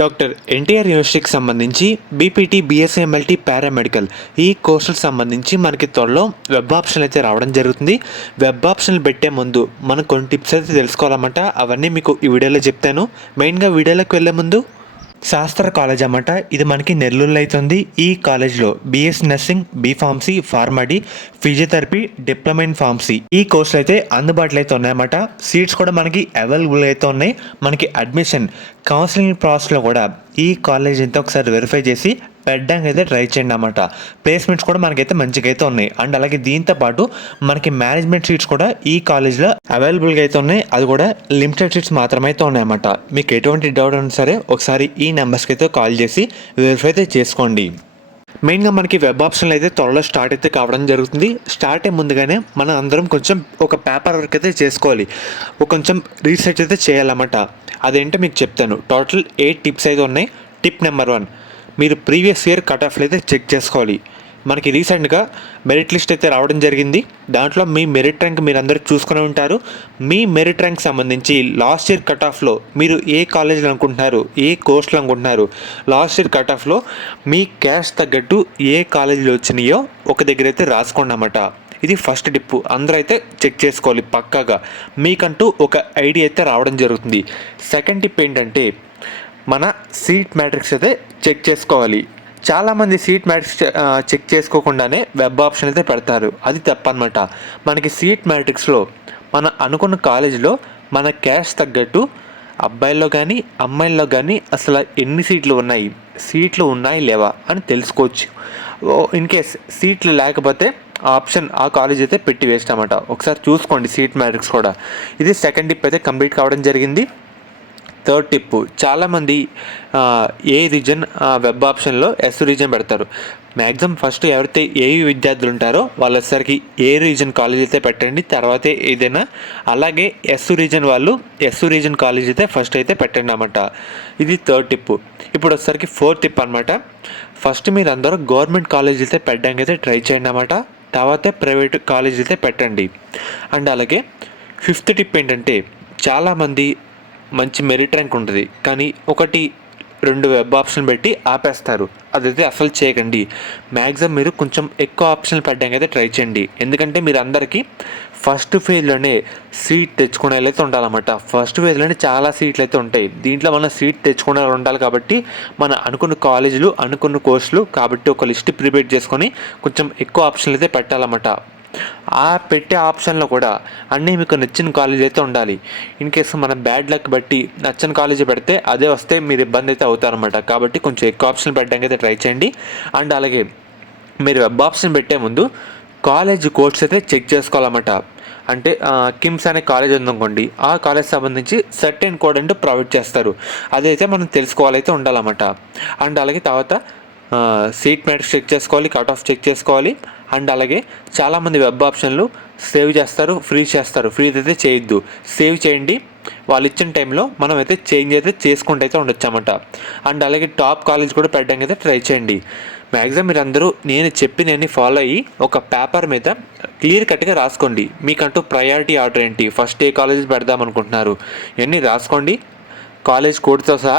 Doctor NTR యూనివర్సిటీకి సంబంధించి BPT, BSc paramedical ఈ కోర్సులకు సంబంధించి మనకి త్వరలో వెబ్ ఆప్షన్లు అయితే రావడం జరుగుతుంది. వెబ్ ఆప్షన్లు పెట్టే ముందు మనం కొన్ని టిప్స్ అయితే తెలుసుకోవాలన్నమాట. అవన్నీ మీకు ఈ వీడియోలో చెప్తాను. మెయిన్గా వీడియోలోకి వెళ్ళే ముందు శాస్త్ర కాలేజ్ అన్నమాట. ఇది మనకి నెల్లూరులో అవుతుంది. ఈ కాలేజ్లో BS nursing, B Pharmacy, PharmD, physiotherapy, diploma in pharmacy ఈ కోర్సులు అయితే అందుబాటులో అయితే ఉన్నాయన్నమాట. సీట్స్ కూడా మనకి అవైలబుల్ అయితే ఉన్నాయి. మనకి అడ్మిషన్ కౌన్సిలింగ్ ప్రాసెస్లో కూడా ఈ కాలేజ్ అయితే ఒకసారి వెరిఫై చేసి పెట్టడానికి అయితే ట్రై చేయండి అన్నమాట. ప్లేస్మెంట్స్ కూడా మనకైతే మంచిగా అయితే ఉన్నాయి. అండ్ అలాగే దీంతో పాటు మనకి మేనేజ్మెంట్ సీట్స్ కూడా ఈ కాలేజ్లో అవైలబుల్గా అయితే ఉన్నాయి. అది కూడా లిమిటెడ్ సీట్స్ మాత్రమే అయితే ఉన్నాయన్నమాట. మీకు ఎటువంటి డౌట్ ఉన్నా సరే ఒకసారి ఈ నెంబర్స్కి అయితే కాల్ చేసి వెరిఫై అయితే చేసుకోండి. మెయిన్గా మనకి వెబ్ ఆప్షన్లు అయితే త్వరలో స్టార్ట్ అయితే కావడం జరుగుతుంది. స్టార్ట్ అయ్యే ముందుగానే మనం అందరం కొంచెం ఒక పేపర్ వర్క్ అయితే చేసుకోవాలి, కొంచెం రీసెర్చ్ అయితే చేయాలన్నమాట. అదేంటో మీకు చెప్తాను. టోటల్ 8 టిప్స్ అయితే ఉన్నాయి. టిప్ నెంబర్ 1, మీరు ప్రీవియస్ ఇయర్ కట్ ఆఫ్లు అయితే చెక్ చేసుకోవాలి. మనకి రీసెంట్గా మెరిట్ లిస్ట్ అయితే రావడం జరిగింది. దాంట్లో మీ మెరిట్ ర్యాంక్ మీరు అందరూ చూసుకుని ఉంటారు. మీ మెరిట్ ర్యాంక్ సంబంధించి లాస్ట్ ఇయర్ కట్ ఆఫ్లో మీరు ఏ కాలేజీలు అనుకుంటున్నారు, ఏ కోర్సులు అనుకుంటున్నారు, లాస్ట్ ఇయర్ కట్ ఆఫ్లో మీ క్యాస్ట్ తగ్గట్టు ఏ కాలేజీలు వచ్చినాయో ఒక దగ్గర అయితే రాసుకోండి అన్నమాట. ఇది ఫస్ట్ టిప్. అందరూ అయితే చెక్ చేసుకోవాలి పక్కాగా. మీకంటూ ఒక ఐడియా అయితే రావడం జరుగుతుంది. సెకండ్ టిప్ ఏంటంటే మన సీట్ మ్యాట్రిక్స్ అయితే చెక్ చేసుకోవాలి. చాలామంది సీట్ మ్యాట్రిక్స్ చెక్ చేసుకోకుండానే వెబ్ ఆప్షన్ అయితే పెడతారు. అది తప్పనమాట. మనకి సీట్ మ్యాట్రిక్స్లో మన అనుకున్న కాలేజీలో మన క్యాస్ట్ తగ్గట్టు అబ్బాయిల్లో కానీ అమ్మాయిల్లో కానీ అసలు ఎన్ని సీట్లు ఉన్నాయి, సీట్లు ఉన్నాయి లేవా అని తెలుసుకోవచ్చు. ఇన్ కేస్ సీట్లు లేకపోతే ఆప్షన్ ఆ కాలేజ్ అయితే పెట్టి వేస్ట్ అన్నమాట. ఒకసారి చూసుకోండి సీట్ మ్యాట్రిక్స్ కూడా. ఇది సెకండ్ టిప్ అయితే కంప్లీట్ కావడం జరిగింది. థర్డ్ టిప్, చాలామంది ఏ రీజన్ వెబ్ ఆప్షన్లో ఎస్ రీజన్ పెడతారు. మ్యాక్సిమం ఫస్ట్ ఎవరైతే ఏ విద్యార్థులు ఉంటారో వాళ్ళు వచ్చేసరికి ఏ రీజన్ కాలేజ్ అయితే పెట్టండి, తర్వాతే ఏదైనా. అలాగే ఎస్ రీజన్ వాళ్ళు ఎస్ రీజన్ కాలేజ్ అయితే ఫస్ట్ అయితే పెట్టండి అన్నమాట. ఇది థర్డ్ టిప్. ఇప్పుడు వచ్చేసరికి ఫోర్త్ టిప్ అనమాట. ఫస్ట్ మీరు అందరూ గవర్నమెంట్ కాలేజ్ అయితే పెట్టడానికి అయితే ట్రై చేయండి అన్నమాట. తర్వాతే ప్రైవేట్ కాలేజ్ అయితే పెట్టండి. అండ్ అలాగే ఫిఫ్త్ టిప్ ఏంటంటే చాలామంది మంచి మెరిట్ ర్యాంక్ ఉంటుంది కానీ 1-2 వెబ్ ఆప్షన్ పెట్టి ఆపేస్తారు. అదైతే అసలు చేయకండి. మ్యాక్సిమం మీరు కొంచెం ఎక్కువ ఆప్షన్లు పెట్టడానికి అయితే ట్రై చేయండి. ఎందుకంటే మీరు అందరికీ ఫస్ట్ ఫేజ్లోనే సీట్ తెచ్చుకునే అయితే ఉండాలన్నమాట. ఫస్ట్ ఫేజ్లోనే చాలా సీట్లు అయితే ఉంటాయి. దీంట్లో మనం సీట్ తెచ్చుకునే ఉండాలి కాబట్టి మన అనుకున్న కాలేజీలు, అనుకున్న కోర్సులు కాబట్టి ఒక లిస్ట్ ప్రిపేర్ చేసుకొని కొంచెం ఎక్కువ ఆప్షన్లు అయితే పెట్టాలన్నమాట. ఆ పెట్టే ఆప్షన్లో కూడా అన్నీ మీకు నచ్చిన కాలేజ్ అయితే ఉండాలి. ఇన్ కేసు మన బ్యాడ్ లక్ బట్టి నచ్చిన కాలేజీ పెడితే అదే వస్తే మీరు ఇబ్బంది అయితే అవుతారన్నమాట. కాబట్టి కొంచెం ఎక్కువ ఆప్షన్ పెట్టడానికి అయితే ట్రై చేయండి. అండ్ అలాగే మీరు వెబ్ ఆప్షన్ పెట్టే ముందు కాలేజ్ కోడ్స్ అయితే చెక్ చేసుకోవాలన్నమాట. అంటే కిమ్స్ అనే కాలేజ్ ఉందనుకోండి, ఆ కాలేజ్ సంబంధించి సర్టెన్ కోడ్ అంటూ ప్రొవైడ్ చేస్తారు. అదైతే మనం తెలుసుకోవాలైతే ఉండాలన్నమాట. అండ్ అలాగే తర్వాత సీట్ మ్యాట్రిక్స్ చెక్ చేసుకోవాలి, కట్ ఆఫ్ చెక్ చేసుకోవాలి. అండ్ అలాగే చాలామంది వెబ్ ఆప్షన్లు సేవ్ చేస్తారు, ఫ్రీజ్ చేస్తారు. ఫ్రీజ్ అయితే చేయొద్దు, సేవ్ చేయండి. వాళ్ళు ఇచ్చిన టైంలో మనం అయితే చేంజ్ అయితే చేసుకుంటూ అయితే ఉండొచ్చు అన్నమాట. అండ్ అలాగే టాప్ కాలేజ్ కూడా పెట్టడానికి అయితే ట్రై చేయండి. మ్యాక్సిమం మీరు అందరూ నేను చెప్పినవన్నీ ఫాలో అయ్యి ఒక పేపర్ మీద క్లియర్ కట్గా రాసుకోండి. మీకంటూ ప్రయారిటీ ఆర్డర్ ఏంటి, ఫస్ట్ ఏ కాలేజ్ పెడదాం అనుకుంటున్నారు ఇవన్నీ రాసుకోండి. కాలేజ్ కోడ్తో సహా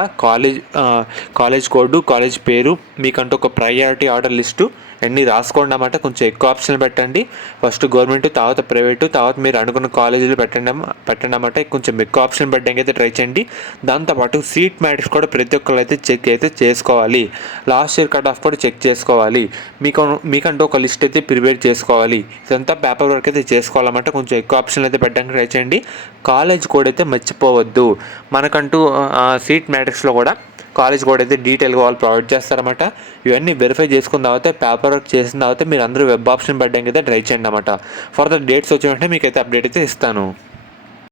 కాలేజ్ కోడ్, కాలేజ్ పేరు, మీకంటూ ఒక ప్రయారిటీ ఆర్డర్ లిస్టు అన్నీ రాసుకోండి అన్నమాట. కొంచెం ఎక్కువ ఆప్షన్లు పెట్టండి. ఫస్ట్ గవర్నమెంట్, తర్వాత ప్రైవేటు, తర్వాత మీరు అనుకున్న కాలేజీలు పెట్టండి అన్నమాట. కొంచెం ఎక్కువ ఆప్షన్ పెట్టడానికి అయితే ట్రై చేయండి. దాంతోపాటు సీట్ మ్యాట్రిక్స్ కూడా ప్రతి ఒక్కరు అయితే చెక్ అయితే చేసుకోవాలి. లాస్ట్ ఇయర్ కట్ ఆఫ్ కూడా చెక్ చేసుకోవాలి. మీకంటూ ఒక లిస్ట్ అయితే ప్రిపేర్ చేసుకోవాలి. ఇదంతా పేపర్ వర్క్ అయితే చేసుకోవాలన్నమాట. కొంచెం ఎక్కువ ఆప్షన్లు అయితే పెట్టడానికి ట్రై చేయండి. కాలేజ్ కోడ్ అయితే మర్చిపోవద్దు. మనకంటూ సీట్ మ్యాట్రిక్స్లో కూడా కాలేజ్ కోడ్ అయితే డీటెయిల్గా వాళ్ళు ప్రొవైడ్ చేస్తారన్నమాట. ఇవన్నీ వెరిఫై చేసుకున్న తర్వాత పేపర్ వర్క్ చేసిన తర్వాత మీరు అందరూ వెబ్ ఆప్షన్ పెట్టడానికి అయితే ట్రై చేయండి అన్నమాట. ఫర్దర్ డేట్స్ వచ్చిన వెంటనే మీకు అయితే అప్డేట్ అయితే ఇస్తాను.